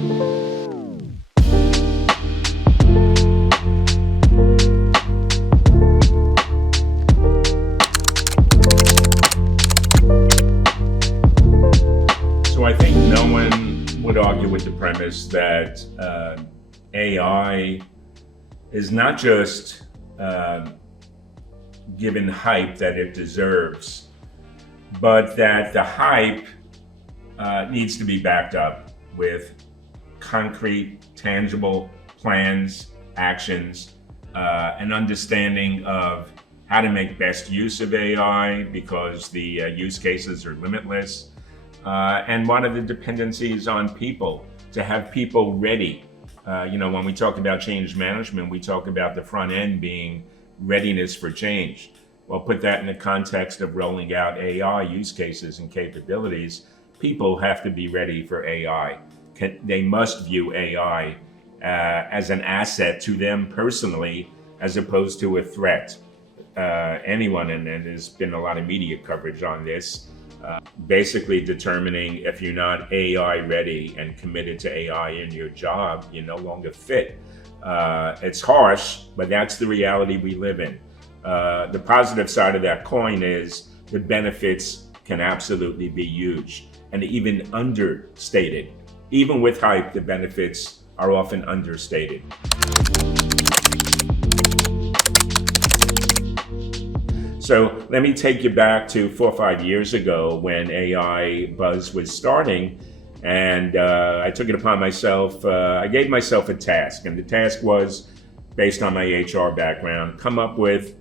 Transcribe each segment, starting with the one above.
So I think no one would argue with the premise that AI is not just given hype that it deserves, but that the hype needs to be backed up with concrete, tangible plans, actions, an understanding of how to make best use of AI because the use cases are limitless. And one of the dependencies on people, to have people ready. When we talk about change management, we talk about the front end being readiness for change. Well, put that in the context of rolling out AI use cases and capabilities. People have to be ready for AI. They must view AI as an asset to them personally, as opposed to a threat. Anyone, and there's been a lot of media coverage on this, basically determining if you're not AI ready and committed to AI in your job, you're no longer fit. It's harsh, but that's the reality we live in. The positive side of that coin is the benefits can absolutely be huge and even understated. Even with hype, the benefits are often understated. So let me take you back to 4 or 5 years ago when AI buzz was starting, and I took it upon myself. I gave myself a task, and the task was, based on my HR background, come up with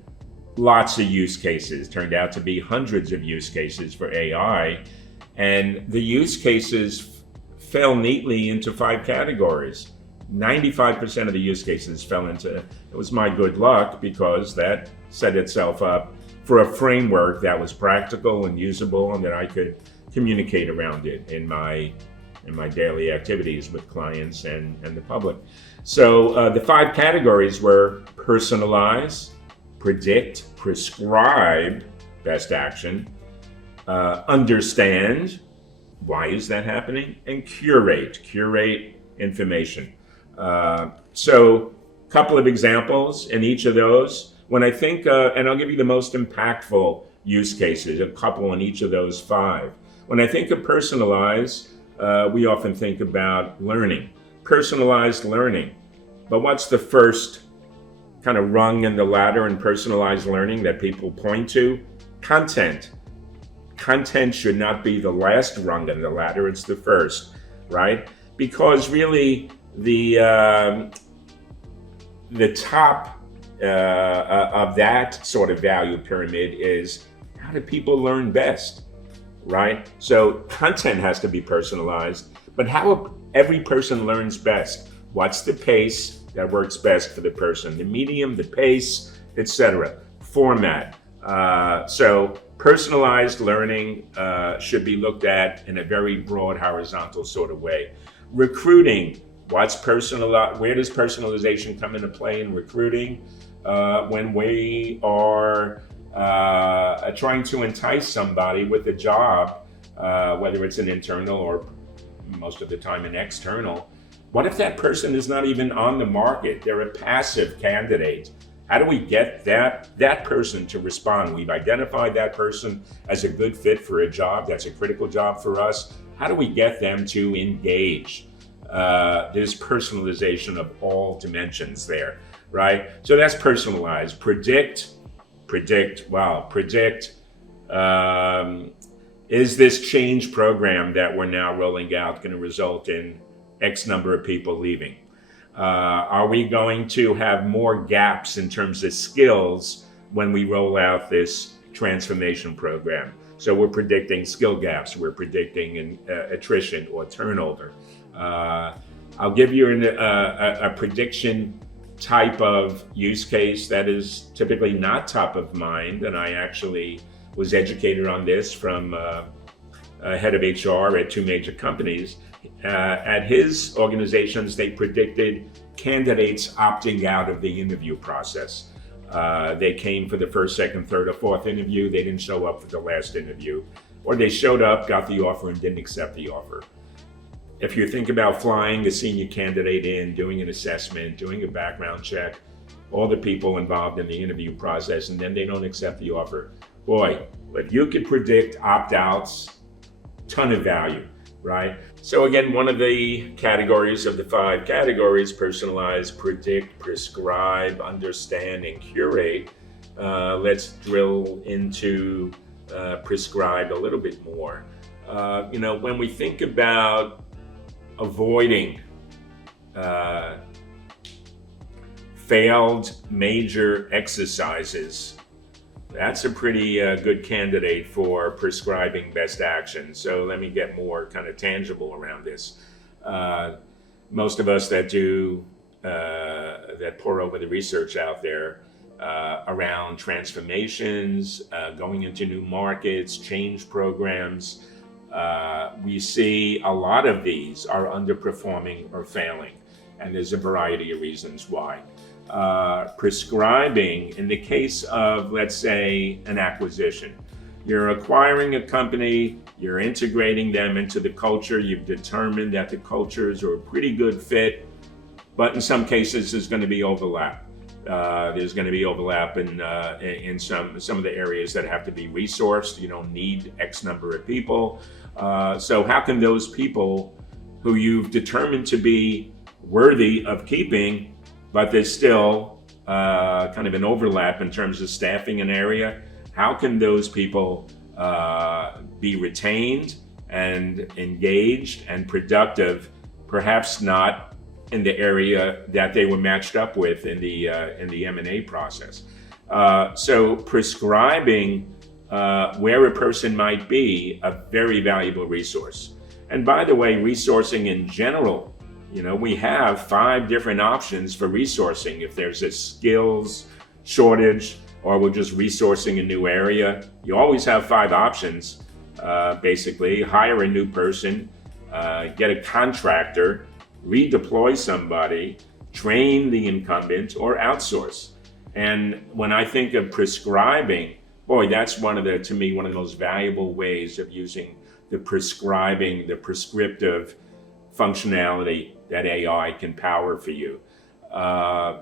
lots of use cases. Turned out to be hundreds of use cases for AI, and the use cases fell neatly into 5 categories. 95% of the use cases fell into, it was my good luck because that set itself up for a framework that was practical and usable and that I could communicate around it in my daily activities with clients and the public. So the 5 categories were personalize, predict, prescribe, best action, understand, why is that happening, and curate information. So a couple of examples in each of those. When I think, and I'll give you the most impactful use cases, a couple in each of those 5. When I think of personalize, we often think about learning, personalized learning. But what's the first kind of rung in the ladder in personalized learning that people point to? Content. Content should not be the last rung in the ladder, it's the first, right? Because really the top of that sort of value pyramid is, how do people learn best, right? So content has to be personalized, but how every person learns best. What's the pace that works best for the person? The medium, the pace, etc. Format. So personalized learning should be looked at in a very broad horizontal sort of way. Recruiting. Where does personalization come into play in recruiting? When we are trying to entice somebody with a job, whether it's an internal or most of the time an external, what if that person is not even on the market? They're a passive candidate. How do we get that person to respond? We've identified that person as a good fit for a job. That's a critical job for us. How do we get them to engage? There's personalization of all dimensions there, right? So that's personalized. Predict. Is this change program that we're now rolling out going to result in X number of people leaving? Are we going to have more gaps in terms of skills when we roll out this transformation program? So we're predicting skill gaps. We're predicting attrition or turnover. I'll give you a prediction type of use case that is typically not top of mind, and I actually was educated on this from a head of HR at 2 major companies. At his organizations, they predicted candidates opting out of the interview process. They came for the first, second, third, or fourth interview. They didn't show up for the last interview, or they showed up, got the offer, and didn't accept the offer. if you think about flying a senior candidate in, doing an assessment, doing a background check, all the people involved in the interview process, and then they don't accept the offer. Boy, if you could predict opt-outs, ton of value, right? So again, one of the categories of the 5 categories: personalize, predict, prescribe, understand, and curate. Let's drill into prescribe a little bit more. When we think about avoiding failed major exercises, that's a pretty good candidate for prescribing best action. So let me get more kind of tangible around this. Most of us that pour over the research out there around transformations, going into new markets, change programs, we see a lot of these are underperforming or failing, and there's a variety of reasons why. Prescribing, in the case of, let's say, an acquisition, you're acquiring a company, you're integrating them into the culture, you've determined that the cultures are a pretty good fit, but in some cases there's going to be overlap. There's going to be overlap in some of the areas that have to be resourced. You don't need X number of people. So how can those people who you've determined to be worthy of keeping, but there's still kind of an overlap in terms of staffing an area, how can those people be retained and engaged and productive, perhaps not in the area that they were matched up with in the M&A process? So prescribing where a person might be a very valuable resource. And by the way, resourcing in general, we have 5 different options for resourcing. If there's a skills shortage or we're just resourcing a new area, you always have 5 options. Basically, hire a new person, get a contractor, redeploy somebody, train the incumbent, or outsource. And when I think of prescribing, boy, that's to me, one of the most valuable ways of using the prescriptive functionality that AI can power for you.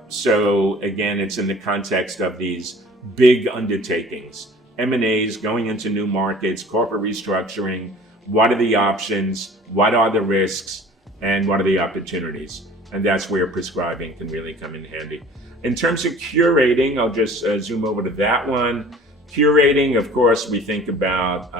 So again, it's in the context of these big undertakings, M&As, going into new markets, corporate restructuring. What are the options? What are the risks? And what are the opportunities? And that's where prescribing can really come in handy. In terms of curating, I'll just zoom over to that one. Curating, of course, we think about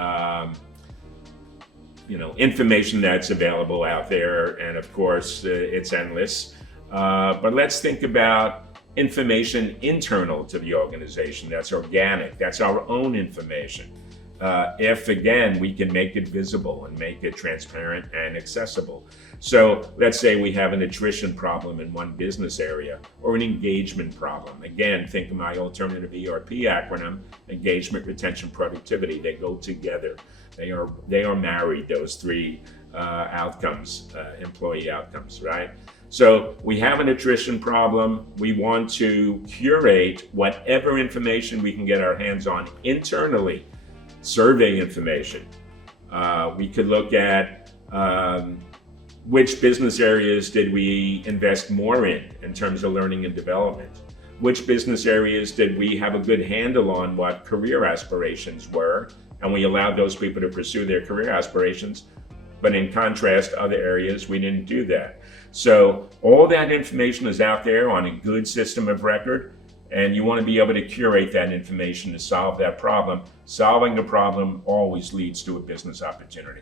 information that's available out there, and of course it's endless. But let's think about information internal to the organization. That's organic. That's our own information. If again we can make it visible and make it transparent and accessible. So let's say we have an attrition problem in one business area or an engagement problem. Again, think of my alternative ERP acronym: engagement, retention, productivity. They go together. They are married, those 3 outcomes, employee outcomes, right? So we have an attrition problem. We want to curate whatever information we can get our hands on internally. Survey information. We could look at which business areas did we invest more in terms of learning and development? Which business areas did we have a good handle on what career aspirations were, and we allowed those people to pursue their career aspirations, but in contrast, other areas we didn't do that. So all that information is out there on a good system of record, and you want to be able to curate that information to solve that problem. Solving a problem always leads to a business opportunity.